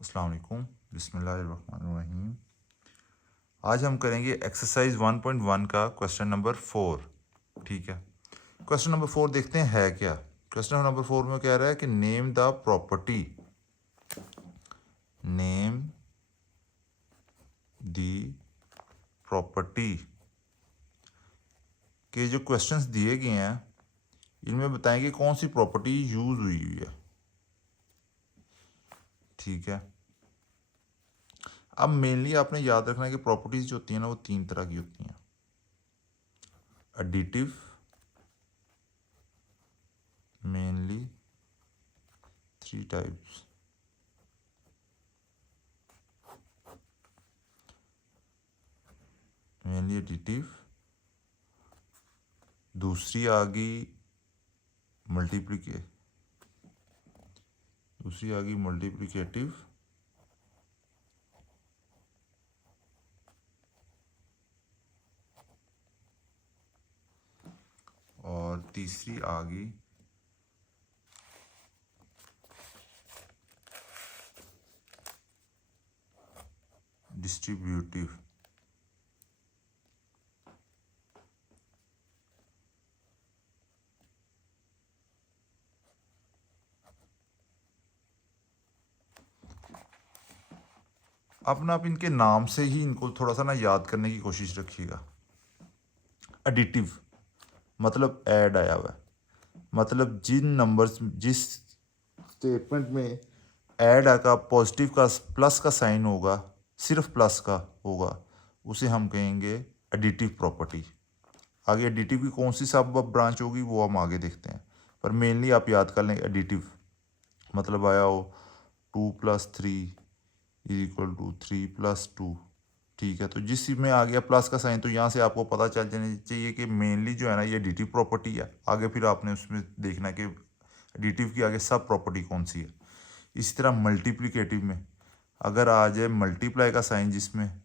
अस्सलाम वालेकुम, बिस्मिल्लाहिर्रहमानिर्रहीम। आज हम करेंगे एक्सरसाइज 1.1 का क्वेश्चन नंबर 4। ठीक है, क्वेश्चन नंबर 4 देखते हैं है क्या। क्वेश्चन नंबर 4 में कह रहा है कि name the property, name the property के जो क्वेश्चंस दिए गए हैं इनमें बताएंगे कौन सी प्रॉपर्टी यूज हुई है। ठीक है, अब मेनली आपने याद रखना है कि प्रॉपर्टीज जो होती हैं ना वो तीन तरह की होती हैं। Additive, mainly 3 types. Mainly additive, दूसरी आ गई मल्टीप्लिकेटिव, और तीसरी आ गई डिस्ट्रीब्यूटिव। अब ना आप इनके नाम से ही इनको थोड़ा सा ना याद करने की कोशिश रखिएगा। एडिटिव मतलब ऐड आया हुआ है, मतलब जिन नंबर्स जिस स्टेटमेंट में ऐड का पॉजिटिव का प्लस का साइन होगा, सिर्फ प्लस का होगा, उसे हम कहेंगे एडिटिव प्रॉपर्टी। आगे एडिटिव की कौन सी सब ब्रांच होगी वो हम आगे देखते हैं, पर मेनली आप याद कर लें एडिटिव मतलब आया हो 2+3 इज इक्वल टू 3+2। ठीक है, तो जिस में आ गया प्लस का साइन तो यहाँ से आपको पता चल जाना चाहिए कि मेनली जो है ना ये एडिटिव प्रॉपर्टी है। आगे फिर आपने उसमें देखना कि एडिटिव की आगे सब प्रॉपर्टी कौन सी है। इसी तरह मल्टीप्लिकेटिव में अगर आ जाए मल्टीप्लाई का साइन जिसमें,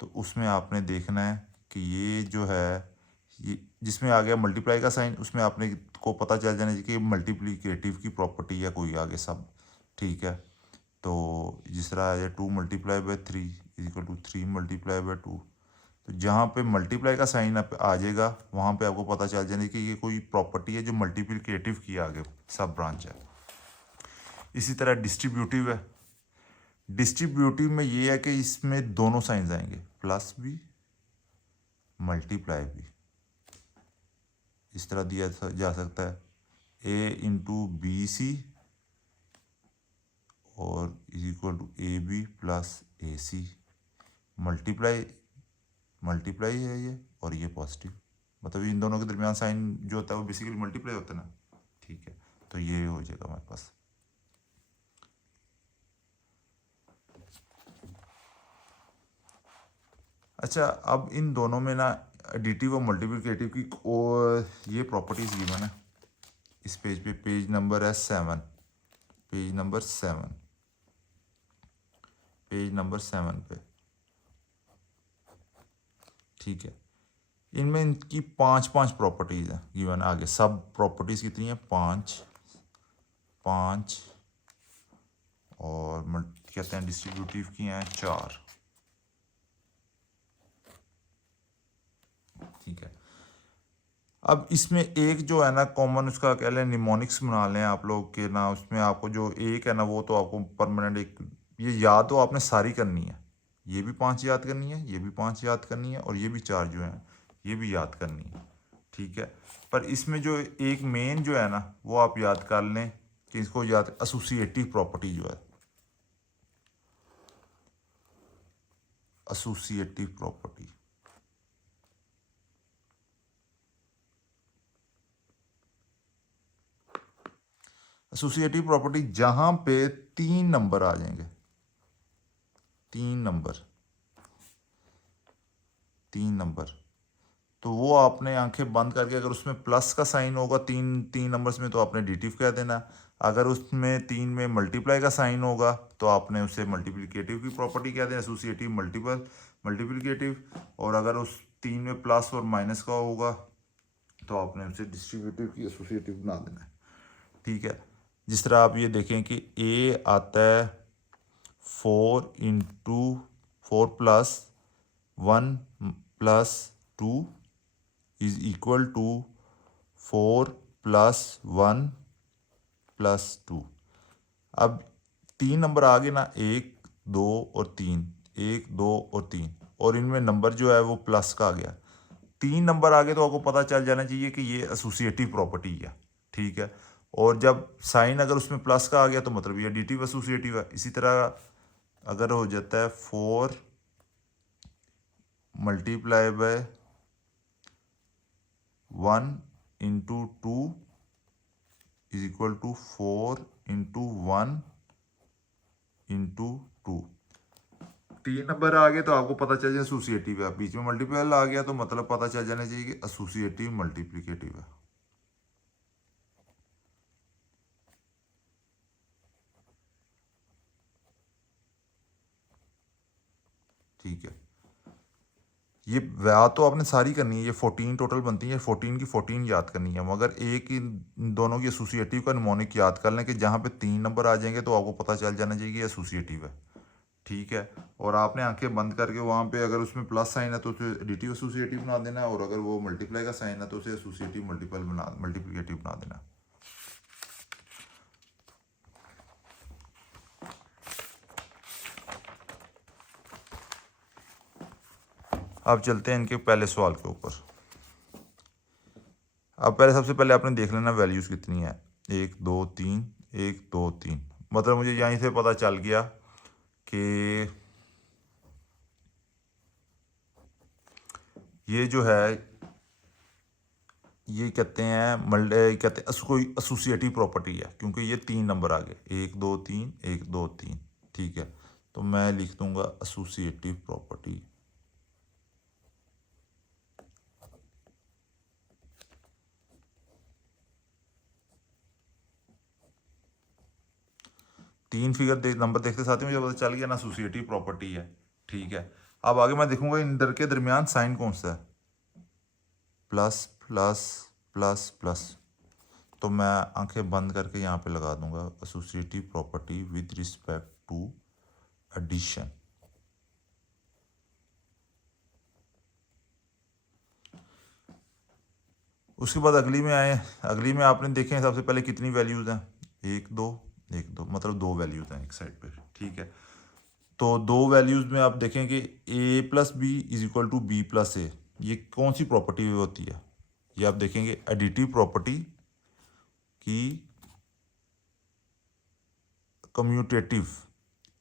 तो उसमें आपने देखना है कि ये जो है ये जिसमें आ गया मल्टीप्लाई का साइन उसमें आपने को पता चल जाना चाहिए कि मल्टीप्लिकेटिव की प्रॉपर्टी है कोई आगे सब। ठीक है, तो जिस तरह आ जाए 2 × 3 इज इक्वल टू 3 × 2। तो जहाँ पे मल्टीप्लाई का साइन आ जाएगा वहाँ पे आपको पता चल जाएगा कि ये कोई प्रॉपर्टी है जो मल्टीप्लिकेटिव की आगे सब ब्रांच है। इसी तरह डिस्ट्रीब्यूटिव है। डिस्ट्रीब्यूटिव में ये है कि इसमें दोनों साइंस आएंगे, प्लस भी मल्टीप्लाई भी। इस तरह दिया जा सकता है A × BC और is equal to AB + AC। Multiply है ये और ये पॉजिटिव, मतलब इन दोनों के दरमियान साइन जो होता है वो बेसिकली मल्टीप्लाई होता है ना। ठीक है, तो ये हो जाएगा हमारे पास। अच्छा, अब इन दोनों में ना एडिटिव और मल्टीप्लिकेटिव की और ये प्रॉपर्टीज गिवन है इस पेज पे। पेज नंबर है 7, पेज नंबर 7 पे। ठीक है, इनमें इनकी 5 प्रॉपर्टीज हैं गिवन। आगे सब प्रॉपर्टीज कितनी है, 5 और कहते हैं डिस्ट्रीब्यूटिव की हैं 4। ठीक है, अब इसमें एक जो है ना कॉमन उसका कह लें निमोनिक्स बना लें आप लोग के ना, उसमें आपको जो एक है ना वो तो आपको परमानेंट एक ये याद तो आपने सारी करनी है। ये भी 5 याद करनी है, ये भी 5 याद करनी है और ये भी 4 जो है ये भी याद करनी है। ठीक है, पर इसमें जो एक मेन जो है ना वो आप याद कर लें कि इसको याद एसोसिएटिव प्रॉपर्टी जो है, एसोसिएटिव प्रॉपर्टी। एसोसिएटिव प्रॉपर्टी जहां पे 3 नंबर आ जाएंगे, 3 नंबर, तो वो आपने आंखें बंद करके अगर उसमें प्लस का साइन होगा तीन नंबर्स में तो आपने एडिटिव कह देना। अगर उसमें 3 में मल्टीप्लाई का साइन होगा तो आपने उसे मल्टीप्लिकेटिव की प्रॉपर्टी कह देना, एसोसिएटिव मल्टीप्लिकेटिव। और अगर उस 3 में प्लस और माइनस का होगा तो आपने उसे डिस्ट्रीब्यूटिव की एसोसिएटिव बना देना है। ठीक है, जिस तरह आप ये देखें कि A आता है 4 plus 1 plus 2 is equal to 4 plus 1 plus 2। अब 3 नंबर आ गए ना, 1 2 और 3, 1 2 और 3, और इनमें नंबर जो है वो प्लस का आ गया। 3 नंबर आ गए तो आपको पता चल जाना चाहिए कि ये एसोसिएटिव प्रॉपर्टी है, ठीक है। और जब साइन अगर उसमें प्लस का आ गया तो मतलब ये एडिटिव एसोसिएटिव है। इसी तरह अगर हो जाता है 4 multiply by 1 into 2 is equal to 4 into 1 into 2। 3 number आ गए तो आपको पता चल जाए एसोसिएटिव है। बीच में मल्टीपल आ गया तो मतलब पता चल जाना चाहिए कि एसोसिएटिव मल्टीप्लिकेटिव है। ठीक है, ये याद तो आपने सारी करनी है, ये 14 टोटल बनती है, 14 की 14 याद करनी है, मगर एक इन दोनों की एसोसिएटिव का निमोनिक याद कर लें कि जहाँ पे 3 नंबर आ जाएंगे तो आपको पता चल जाना चाहिए कि एसोसिएटिव है, ठीक है। और आपने आंखें बंद करके वहाँ पे अगर उसमें प्लस साइन है तो उसे एडिटिव एसोसिएटिव बना देना है, और अगर वो मल्टीप्लाई का साइन है तो उसे एसोसिएटिव मल्टीप्लिकेटिव बना देना। अब चलते हैं इनके पहले सवाल के ऊपर। अब पहले सबसे पहले आपने देख लेना वैल्यूज़ कितनी है, 1 2 3, 1 2 3। मतलब मुझे यहीं से पता चल गया कि ये जो है ये कहते हैं कोई एसोसिएटिव प्रॉपर्टी है, क्योंकि ये 3 नंबर आ गए, 1 2 3 1 2 3, ठीक है। तो मैं लिख दूंगा एसोसिएटिव प्रॉपर्टी। तीन फिगर नंबर देखते साथ ही मुझे पता चल गया ना एसोसिएटिव प्रॉपर्टी है, ठीक है। अब आगे मैं देखूंगा इन के दरमियान साइन कौन सा है, प्लस प्लस प्लस प्लस। तो मैं आंखें बंद करके यहाँ पे लगा दूंगा associative property with respect to addition. उसके बाद अगली में आए, अगली में आपने देखें सबसे पहले कितनी वैल्यूज़ हैं, 1 2 1 2, मतलब 2 वैल्यूज़ हैं एक साइड पे, ठीक है। तो 2 वैल्यूज़ में आप देखें कि a plus B is equal to B plus A, ये कौन सी प्रॉपर्टी होती है, ये आप देखेंगे एडिटिव प्रॉपर्टी की commutative,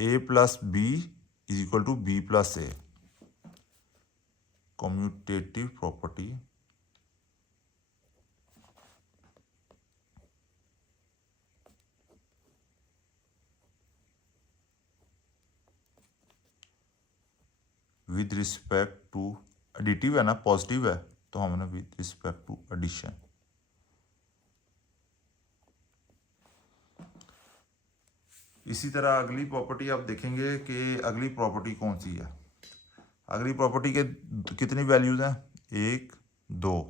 a plus B is equal to B plus A, commutative property with respect to, additive है ना, पॉजिटिव है, तो हमने विद रिस्पेक्ट टू एडिशन। इसी तरह अगली प्रॉपर्टी आप देखेंगे कि अगली प्रॉपर्टी कौन सी है। अगली प्रॉपर्टी के कितनी वैल्यूज़ हैं, 1 2,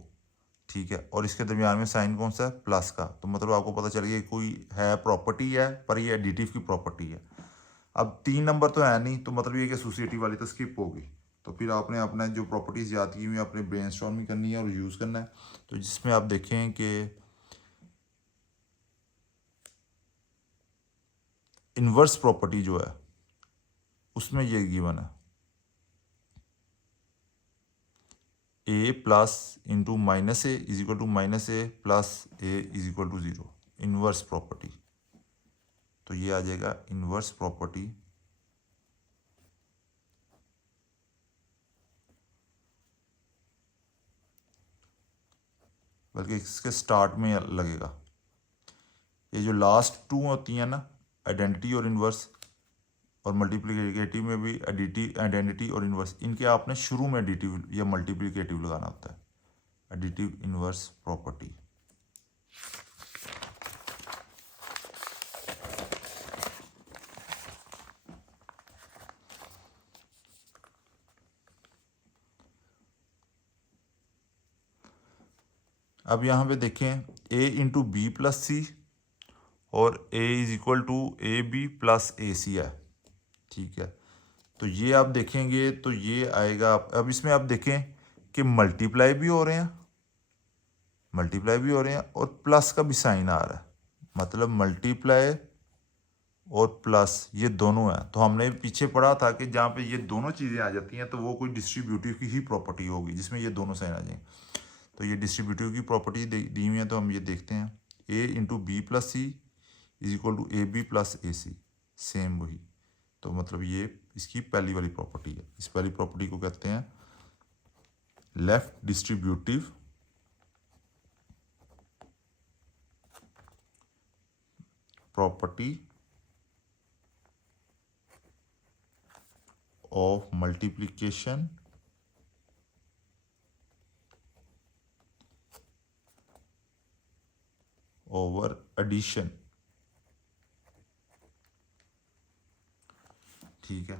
ठीक है। और इसके दरमियान में साइन कौन सा है, प्लस का, तो मतलब आपको पता चल गया कोई है प्रॉपर्टी है पर ये एडिटिव की प्रॉपर्टी है। अब 3 नंबर तो है नहीं, तो मतलब ये कि एसोसिएटिव वाली तो स्किप होगी। तो फिर आपने अपना जो प्रॉपर्टीज़ याद की हुई अपने ब्रेनस्टॉर्मिंग करनी है और यूज़ करना है। तो जिसमें आप देखें कि इन्वर्स प्रॉपर्टी जो है उसमें ये गिवन है, a plus into minus a is equal to minus a plus a is equal to 0, inverse property. तो ये आ जाएगा इन्वर्स प्रॉपर्टी बल्कि इसके स्टार्ट में लगेगा। ये जो लास्ट 2 होती हैं ना, आइडेंटिटी और इन्वर्स, और मल्टीप्लिकेटिव में भी आइडेंटिटी और इन्वर्स, इनके आपने शुरू में एडिटिव या मल्टीप्लिकेटिव लगाना होता है, एडिटिव इन्वर्स प्रॉपर्टी। अब यहाँ पे देखें a into B plus C और a is equal to A B plus A C है, ठीक है, तो ये आप देखेंगे तो ये आएगा अब इसमें आप देखें कि मल्टीप्लाई भी हो रहे हैं, मल्टीप्लाई भी हो रहे हैं और प्लस का भी साइन आ रहा है, मतलब मल्टीप्लाई और प्लस ये दोनों है। तो हमने पीछे पढ़ा था कि जहाँ पे ये दोनों चीज़ें आ जाती हैं तो वो कोई डिस्ट्रीब्यूटिव की ही प्रॉपर्टी होगी जिसमें ये दोनों साइन आ जाएंगे। तो ये डिस्ट्रीब्यूटिव की प्रॉपर्टी दी हुई है, तो हम ये देखते हैं a into B plus c is equal to A B plus A c, same वही। तो मतलब ये इसकी पहली वाली प्रॉपर्टी है। इस पहली प्रॉपर्टी को कहते हैं left distributive property of multiplication over addition. ठीक है,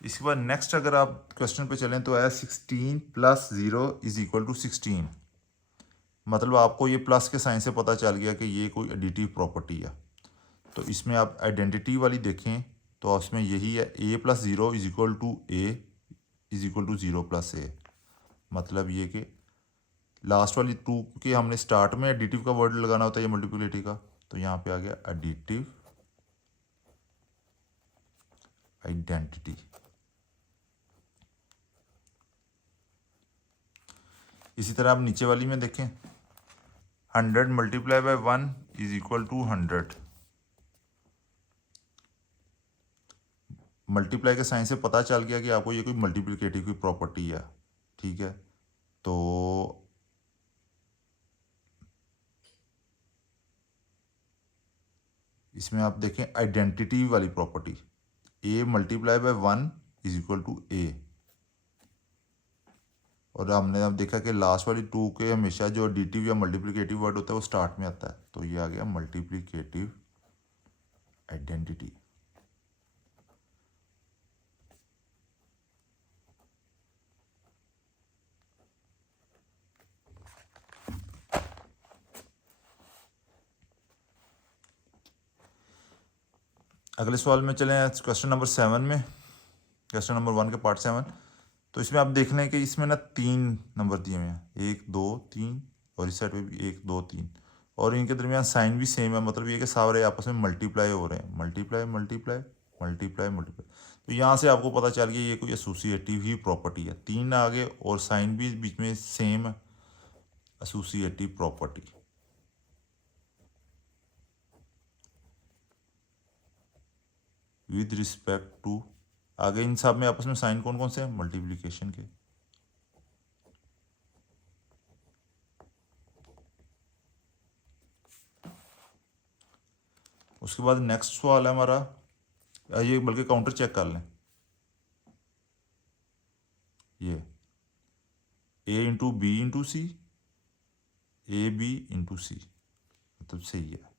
इसके बाद नेक्स्ट अगर आप क्वेश्चन पे चलें तो है 16 प्लस 0 इज इक्वल टू 16। मतलब आपको ये प्लस के साइन से पता चल गया कि ये कोई एडिटिव प्रॉपर्टी है। तो इसमें आप आइडेंटिटी वाली देखें तो उसमें यही है a plus 0 is equal to A is equal to 0 plus A. मतलब ये कि लास्ट वाली टू के हमने स्टार्ट में एडिटिव का वर्ड लगाना होता है या मल्टीप्लिकेटिव का, तो यहाँ पे आ गया एडिटिव आइडेंटिटी। इसी तरह आप नीचे वाली में देखें 100 multiply by 1 is equal to 100। Multiply के साइन से पता चल गया कि आपको ये कोई मल्टीप्लिकेटिव की प्रॉपर्टी है। ठीक है, तो इसमें आप देखें आइडेंटिटी वाली property a multiply by 1 is equal to a। और हमने अब देखा कि लास्ट वाली टू के हमेशा जो एडिटिव या मल्टीप्लिकेटिव वर्ड होता है वो स्टार्ट में आता है, तो ये आ गया मल्टीप्लिकेटिव आइडेंटिटी। अगले सवाल में चलें क्वेश्चन नंबर 7 में, क्वेश्चन नंबर 1 के पार्ट 7। तो इसमें आप देख लें कि इसमें ना 3 नंबर दिए हुए हैं, 1 2 3, और इस साइड पे भी 1 2 3, और इनके दरमियान साइन भी सेम है। मतलब ये कि सारे आपस में मल्टीप्लाई हो रहे हैं, मल्टीप्लाई मल्टीप्लाई मल्टीप्लाई मल्टीप्लाई। तो यहाँ से आपको पता चल गया ये कोई एसोसिएटिव ही प्रॉपर्टी है। 3 आगे और साइन भी बीच में same, associative property. With respect to, आगे इन सब में आपस में साइन कौन कौन से हैं, मल्टीप्लिकेशन के। उसके बाद नेक्स्ट सवाल है हमारा, ये बल्कि काउंटर चेक कर लें, ये a into B into C, A B into C, मतलब सही है।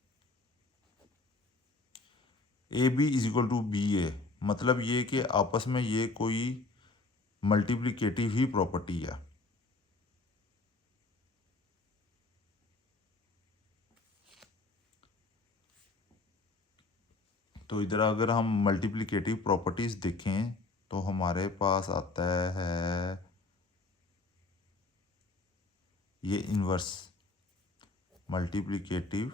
A B is equal to B A, मतलब ये कि आपस में ये कोई मल्टीप्लिकेटिव ही प्रॉपर्टी है। तो इधर अगर हम मल्टीप्लिकेटिव प्रॉपर्टीज देखें तो हमारे पास आता है ये इनवर्स मल्टीप्लिकेटिव,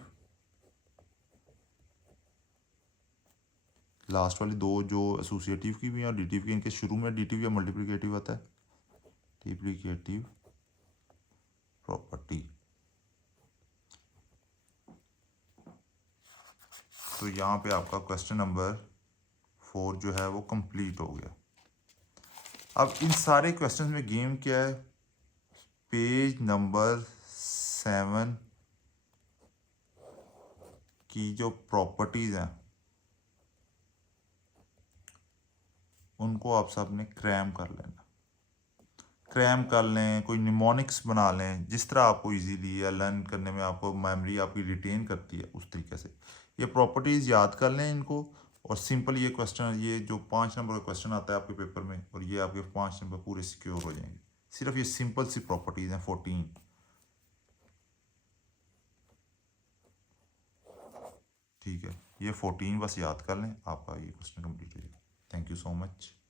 लास्ट वाली दो जो एसोसिएटिव की भी हैं और एडिटिव की, इनके शुरू में एडिटिव या मल्टीप्लिकेटिव आता है, मल्टीप्लिकेटिव प्रॉपर्टी। तो यहाँ पे आपका क्वेश्चन नंबर 4 जो है वो कंप्लीट हो गया। अब इन सारे क्वेश्चंस में गेम क्या है, पेज नंबर 7 की जो प्रॉपर्टीज़ हैं उनको आप सब ने क्रैम कर लेना, क्रैम कर लें, कोई निमोनिक्स बना लें, जिस तरह आपको इजीली या लर्न करने में आपको मेमोरी आपकी रिटेन करती है उस तरीके से ये प्रॉपर्टीज़ याद कर लें इनको। और सिंपल ये क्वेश्चन, ये जो 5 नंबर का क्वेश्चन आता है आपके पेपर में, और ये आपके 5 नंबर पूरे सिक्योर हो जाएंगे। सिर्फ ये सिंपल सी प्रॉपर्टीज़ हैं 14। ठीक है, ये 14 बस याद कर लें, आपका ये क्वेश्चन कंप्लीट हो जाएगा। Thank you. You so much.